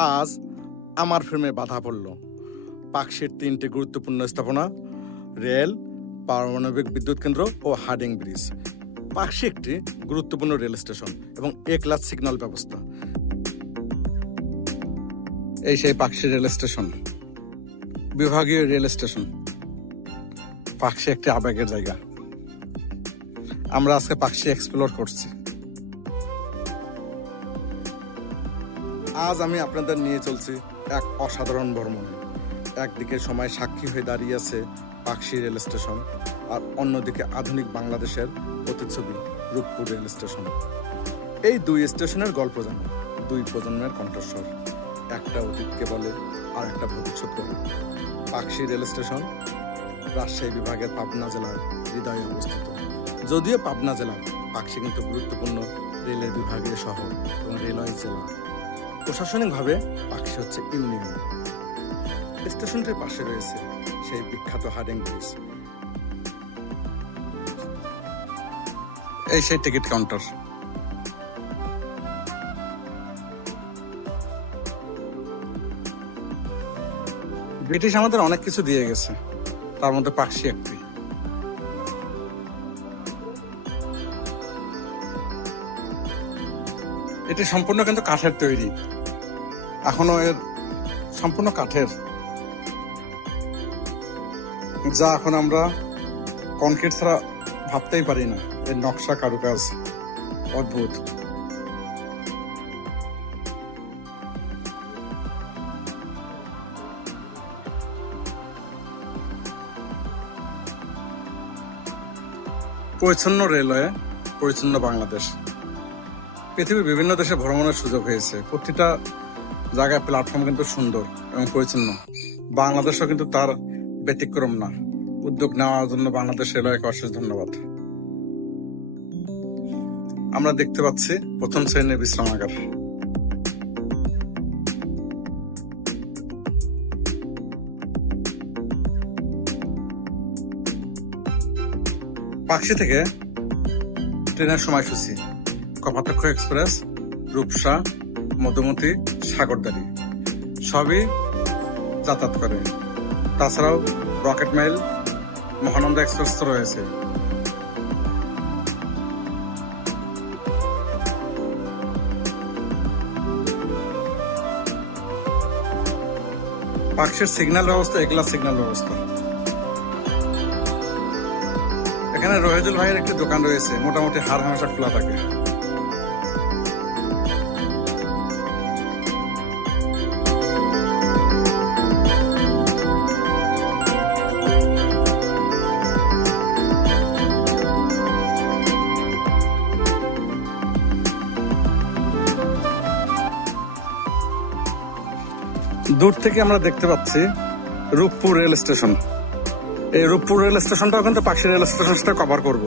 আজ আমার ফ্রেমে বাধা পড়ল। পাকশির তিনটি গুরুত্বপূর্ণ স্থাপনা, রেল, পারমাণবিক বিদ্যুৎ কেন্দ্র ও হার্ডিং ব্রিজ। পাকশি একটি গুরুত্বপূর্ণ রেল স্টেশন এবং এক লাখ সিগন্যাল ব্যবস্থা। এই সেই পাকশি রেল স্টেশন। বিভাগীয় রেল স্টেশন। পাকশি একটি আবেগের জায়গা। আমরা আজকে পাকশি এক্সপ্লোর করছি। আজ আমি আপনাদের নিয়ে চলছি এক অসাধারণ ভ্রমণে। একদিকে সময় সাক্ষী হয়ে দাঁড়িয়ে আছে পাকশি রেল স্টেশন, আর অন্যদিকে আধুনিক বাংলাদেশের প্রতিচ্ছবি রূপপুর রেল স্টেশন। এই দুই স্টেশনের গল্প জানো, দুই প্রজন্মের কণ্ঠস্বর। একটা অতীতকে বলে, আর একটা ভবিষ্যৎকে বলে। পাকশি রেল স্টেশন রাজশাহী বিভাগের পাবনা জেলার হৃদয়ে অবস্থিত। যদিও পাবনা জেলা পাকশি কিন্তু গুরুত্বপূর্ণ রেলের বিভাগীয় শহর এবং রেলওয়ে জেলা। প্রশাসনিকভাবে পাকশি হচ্ছে ইউনিয়ন। স্টেশনটির পাশে রয়েছে সেই বিখ্যাত হার্ডিং ব্রিজ। এই সেই টিকিট কাউন্টার। ব্রিটিশ আমাদের অনেক কিছু দিয়ে গেছে। তার মধ্যে পাকশি একটি। এটি সম্পূর্ণ কিন্তু কাঠের তৈরি। এখনও এর সম্পূর্ণ কাঠের। যা এখন আমরা কনক্রিট ছাড়া ভাবতেই পারি না। এর নকশা কারুকাজ অদ্ভুত। পরিচ্ছন্ন রেলওয়ে, পরিচ্ছন্ন বাংলাদেশ। পৃথিবীর বিভিন্ন দেশে ভ্রমণের সুযোগ হয়েছে। প্রতিটা জায়গায় প্ল্যাটফর্ম কিন্তু সুন্দর এবং পরিচ্ছন্ন। বাংলাদেশও কিন্তু তার ব্যতিক্রম না। উদ্যোগ নেওয়ার জন্য বাংলাদেশ রেলওয়েকে অশেষ ধন্যবাদ। আমরা দেখতে পাচ্ছি প্রথম শ্রেণির বিশ্রামাগার। পাকশি থেকে ট্রেনের সময়সূচি। কপাতক্ষ এক্সপ্রেস, রূপসা মধুমতি সাগরদারি। সবই যাতায়াত করে। তাছাড়াও রকেট মাইল মহানন্দা এক্সপ্রেস রয়েছে। পাকশের সিগন্যাল ব্যবস্থা, এগুলা সিগন্যাল ব্যবস্থা। এখানে রহেদুল ভাইয়ের একটি দোকান রয়েছে, মোটামুটি হার হামেশা খোলা থাকে। দূর থেকে আমরা দেখতে পাচ্ছি রূপপুর রেল স্টেশন। এই রূপপুর রেল স্টেশনটাও কিন্তু পাখি রেল স্টেশন সাথে কভার করব।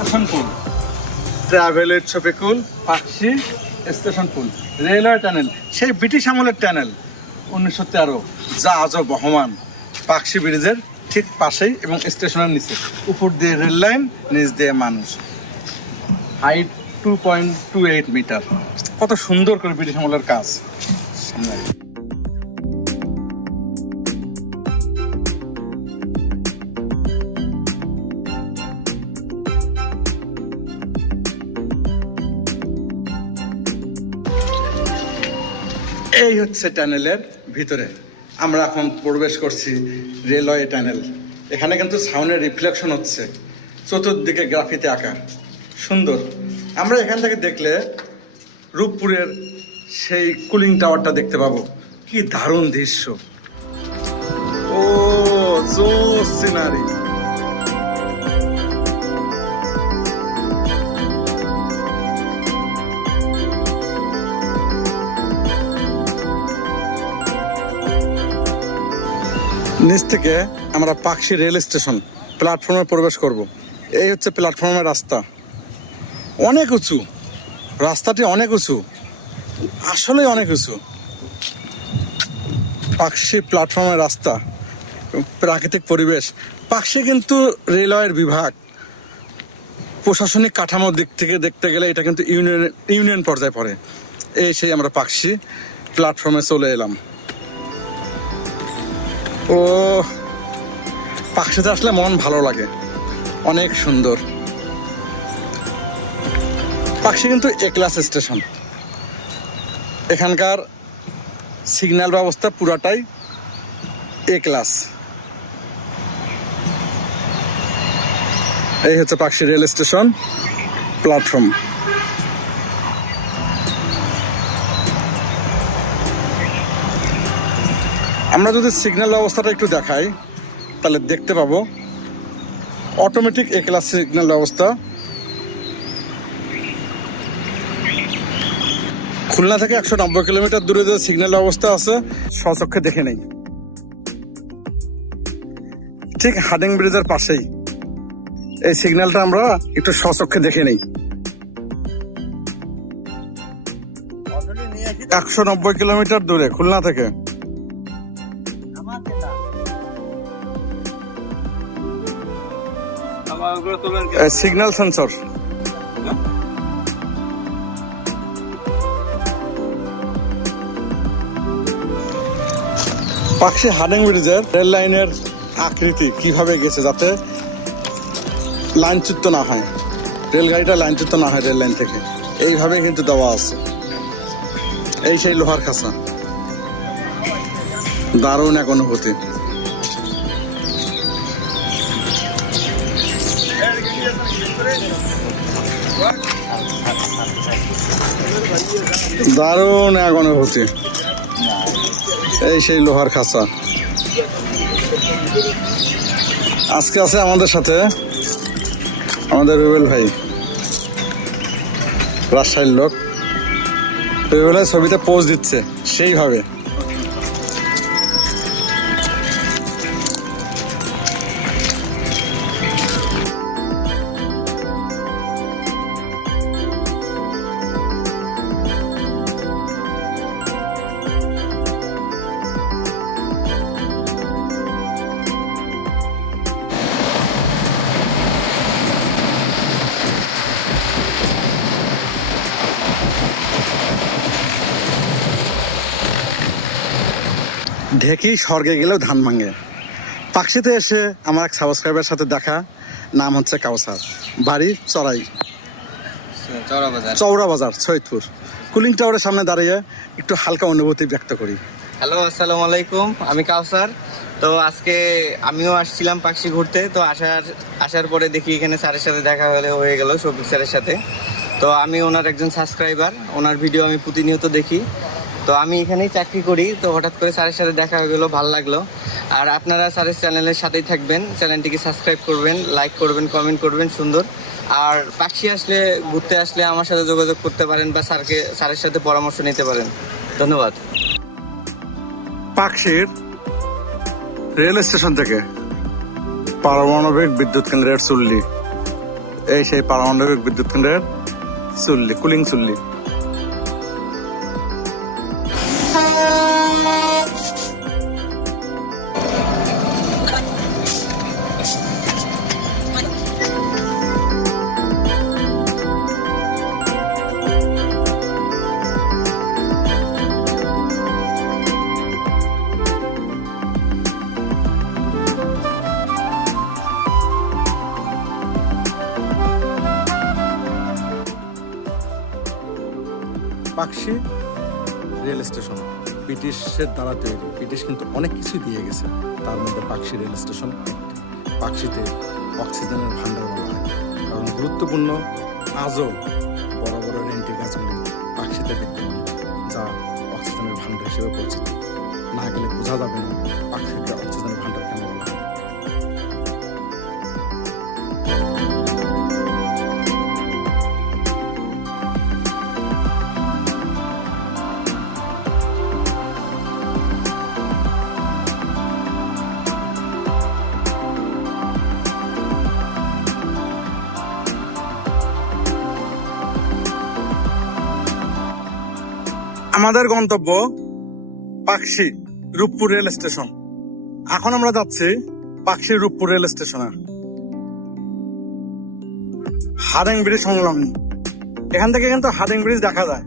স্টেশন পুল। ট্রাভেলের ছবিকুল পাকশি স্টেশন পুল রেলওয়ে টানেল সেই ব্রিটিশ আমলের টানেল উনিশশো তেরো। যা আজও বহমান। পাকশি ব্রিজের ঠিক পাশেই এবং স্টেশনের নিচে। উপর দিয়ে রেল লাইন নিচ দিয়ে মানুষ। Height two point two eight metre. কত সুন্দর করে ব্রিটিশ আমলের কাজ। এই হচ্ছে টানেলের ভিতরে। আমরা এখন প্রবেশ করছি রেলওয়ে টানেল। এখানে কিন্তু সাউন্ডের রিফ্লেকশন হচ্ছে, চতুর্দিকে গ্রাফিতে আঁকা সুন্দর। আমরা এখান থেকে দেখলে রূপপুরের সেই কুলিং টাওয়ারটা দেখতে পাবো। কি দারুণ দৃশ্য। ও, জোস সিনারি। নিচ থেকে আমরা পাকশি রেল স্টেশন, প্ল্যাটফর্মে প্রবেশ করব। এই হচ্ছে প্ল্যাটফর্মের রাস্তা। অনেক উঁচু। রাস্তাটি অনেক উঁচু। আসলেই অনেক উঁচু। পাকশি প্ল্যাটফর্মের রাস্তা। প্রাকৃতিক পরিবেশ। পাকশি কিন্তু রেলওয়ের বিভাগ। প্রশাসনিক কাঠামোর দিক থেকে দেখতে গেলে এটা কিন্তু ইউনিয়ন ইউনিয়ন পর্যায়ে পড়ে। এই সেই আমরা পাকশি প্ল্যাটফর্মে চলে এলাম। ও পাকশিতে আসলে মন ভালো লাগে। অনেক সুন্দর। পাখি কিন্তু এ ক্লাস স্টেশন। এখানকার সিগন্যাল ব্যবস্থা পুরাটাই এ ক্লাস। এই হচ্ছে পাকশি রেল স্টেশন প্ল্যাটফর্ম। আমরা যদি সিগন্যাল ব্যবস্থাটা একটু দেখাই, তাহলে দেখতে পাবো। অটোমেটিক এ ক্লাস সিগন্যাল ব্যবস্থা। খুলনা থেকে একশো নব্বই কিলোমিটার দূরে যে সিগন্যাল ব্যবস্থা আছে, স্বচক্ষে দেখে নেই। ঠিক হাডিং ব্রিজের পাশেই। এই সিগন্যালটা আমরা একটু স্বচক্ষে দেখে নেই। একশো নব্বই কিলোমিটার দূরে, খুলনা থেকে। সিগন্যাল সেন্সর পাকশি হাডিং ব্রিজের রেল লাইনের আকৃতি কীভাবে গেছে যাতে লাইনচ্যুত না হয়? রেলগাড়িটা লাইনচ্যুত না হয় রেল লাইন থেকে। এইভাবে কিন্তু দেওয়া আছে। এই সেই লোহার খাঁচা। দারুণ এক অনুভূতি। দারুণ এক অনুভূতি। এই সেই লোহার খাঁচা। আজকে আছে আমাদের সাথে আমাদের রুবেল ভাই। রাজশাহীর লোক। রুবেল ভাই ছবিতে পোজ দিচ্ছে সেইভাবে। ঢেকি স্বর্গে গেলেও ধান ভাঙে। পাকশিতে এসে আমার এক সাবস্ক্রাইবের সাথে দেখা নাম হচ্ছে কাউসার। বাড়ি চড়াই। চৌরা বাজার সৈয়দপুর। কুলিং টাওয়ারের সামনে দাঁড়িয়ে একটু হালকা অনুভূতি ব্যক্ত করি। হ্যালো আসসালামু আলাইকুম আমি কাউসার। তো আজকে আমিও আসছিলাম পাকশি ঘুরতে তো আসার আসার পরে দেখি এখানে স্যারের সাথে দেখা হলে হয়ে গেল শফিক স্যারের সাথে। তো আমি ওনার একজন সাবস্ক্রাইবার ওনার ভিডিও আমি প্রতিনিয়ত দেখি। তো আমি এখানেই চাকরি করি, তো হঠাৎ করে স্যারের সাথে দেখা হয়ে গেলো, ভালো লাগল। আর আপনারা স্যারের চ্যানেলের সাথেই থাকবেন, চ্যানেলটিকে সাবস্ক্রাইব করবেন, লাইক করবেন, কমেন্ট করবেন, সুন্দর। আর পাখি আসলে, ঘুরতে আসলে আমার সাথে যোগাযোগ করতে পারেন বা স্যারকে, স্যারের সাথে পরামর্শ নিতে পারেন। ধন্যবাদ। পাকশির রেল স্টেশন থেকে পারমাণবিক বিদ্যুৎ কেন্দ্রের চুল্লি। এই সেই পারমাণবিক বিদ্যুৎ কেন্দ্রের চুল্লি, কুলিং চুল্লি। পাকশি রেল স্টেশন, ব্রিটিশের দ্বারা তৈরি। ব্রিটিশ কিন্তু অনেক কিছুই দিয়ে গেছে। তার মধ্যে পাকশি রেল স্টেশন পাকশিতে অক্সিজেনের ভান্ডার বলা হয়। কারণ গুরুত্বপূর্ণ, আজও বড় বড় রেন্টি গাছগুলি পাকশিতে বিদ্যমান, যা অক্সিজেনের ভান্ডার হিসেবে পরিচিত। না গেলে বোঝা যাবে না পাকশিতে আমাদের গন্তব্য পাকশি রূপপুর রেল স্টেশন। এখন আমরা যাচ্ছি পাকশি রূপপুর রেল স্টেশনে। হাডিং ব্রিজ সংলগ্ন। এখান থেকে কিন্তু হাডিং ব্রিজ দেখা যায়।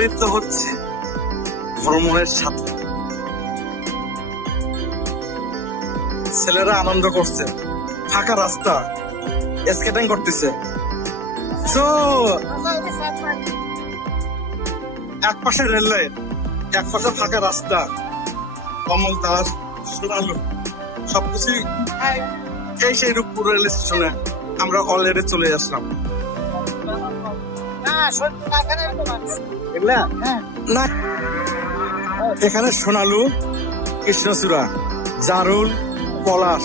সমৃদ্ধ হচ্ছে ভ্রমণের সাথে ছেলেরা আনন্দ করছে, ফাঁকা রাস্তা, স্কেটিং করতেছে। এক পাশে রেল লাইন, এক পাশে ফাঁকা রাস্তা, কমল দাস সোনালু, সবকিছুই এই সেই রূপপুর রেল স্টেশনে আমরা অলরেডি চলে আসলাম। না এখানে সোনালু কৃষ্ণচূড়া জারুল পলাশ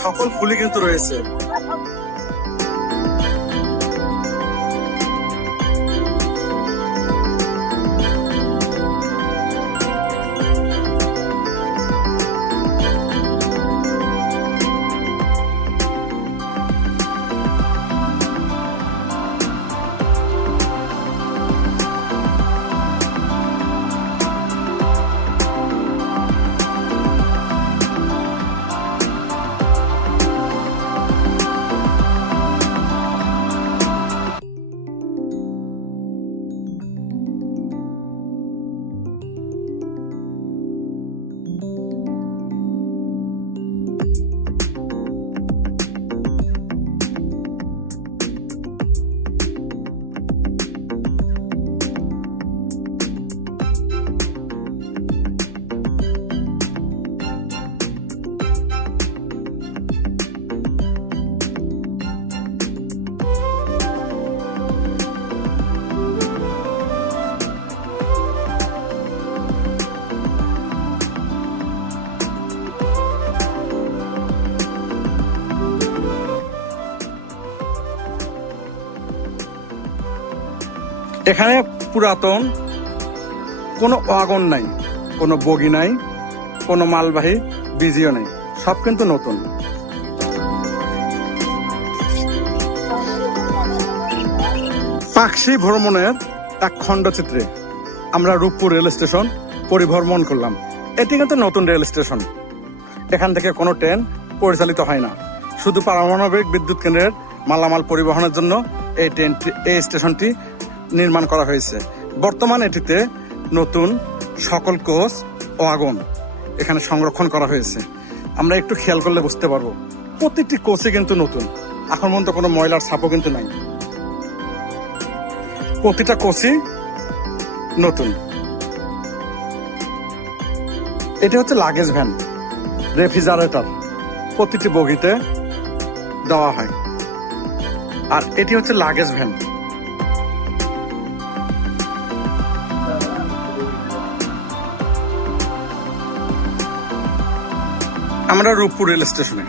সকল ফুলই কিন্তু রয়েছে। এখানে পুরাতন, কোনো ওয়াগন নাই, কোনো বগি নাই, কোনো মালবাহী বিজিও নাই, সব কিন্তু নতুন। পাকশি ভ্রমণের এক খণ্ডচিত্রে আমরা রূপপুর রেল স্টেশন পরিভ্রমণ করলাম। এটি কিন্তু নতুন রেল স্টেশন। এখান থেকে কোনো ট্রেন পরিচালিত হয় না। শুধু পারমাণবিক বিদ্যুৎ কেন্দ্রের মালামাল পরিবহনের জন্য এই ট্রেনটি, এই স্টেশনটি নির্মাণ করা হয়েছে। বর্তমান এটিতে নতুন সকল কোচ ও আগুন এখানে সংরক্ষণ করা হয়েছে। আমরা একটু খেয়াল করলে বুঝতে পারব। প্রত্যেকটি কোচই কিন্তু নতুন। এখন পর্যন্ত কোনো ময়লার ছাপও কিন্তু নাই। প্রতিটা কোচই নতুন। এটি হচ্ছে লাগেজ ভ্যান, রেফ্রিজারেটর। প্রতিটি বগিতে দেওয়া হয়। আর এটি হচ্ছে লাগেজ ভ্যান। আমরা রূপপুর রেল স্টেশনে।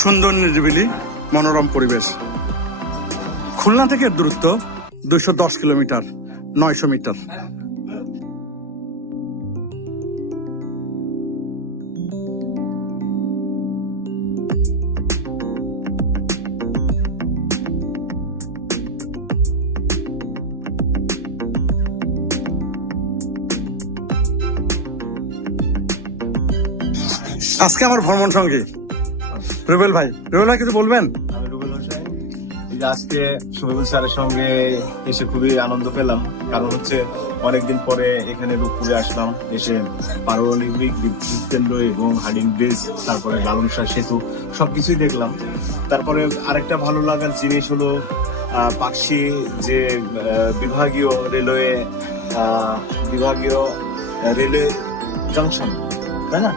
সুন্দর নিরিবিলি, মনোরম পরিবেশ। খুলনা থেকে দূরত্ব দুইশো দশ কিলোমিটার, নয়শো মিটার। আজকে আমার ভ্রমণ সঙ্গী। রুবেল ভাই রুবেল ভাই কিছু বলবেন? আজকে শহীদুল স্যারের সঙ্গে এসে খুবই আনন্দ পেলাম। কারণ হচ্ছে অনেকদিন পরে এখানে রূপপুরে আসলাম, এসে পারমাণবিক কেন্দ্র এবং হার্ডিং ব্রিজ, তারপরে লালন শাহ সেতু, সবকিছুই দেখলাম। তারপরে আরেকটা ভালো লাগার জিনিস হলো পাকশি যে বিভাগীয় রেলওয়ে বিভাগীয় রেলওয়ে জংশন। তাই না?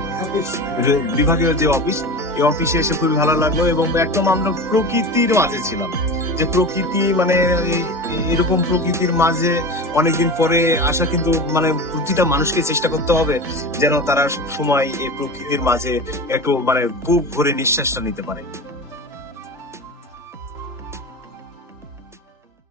বিভাগীয় যে অফিস এই অফিসে এসে খুবই ভালো লাগল এবং একদম আমরা প্রকৃতির মাঝে ছিলাম। যে প্রকৃতি মানে এই- এরকম প্রকৃতির মাঝে অনেকদিন পরে আসা কিন্তু মানে প্রতিটা মানুষকে চেষ্টা করতে হবে যেন তারা সময় এই প্রকৃতির মাঝে একটু মানে বুক ভরে নিঃশ্বাসটা নিতে পারে।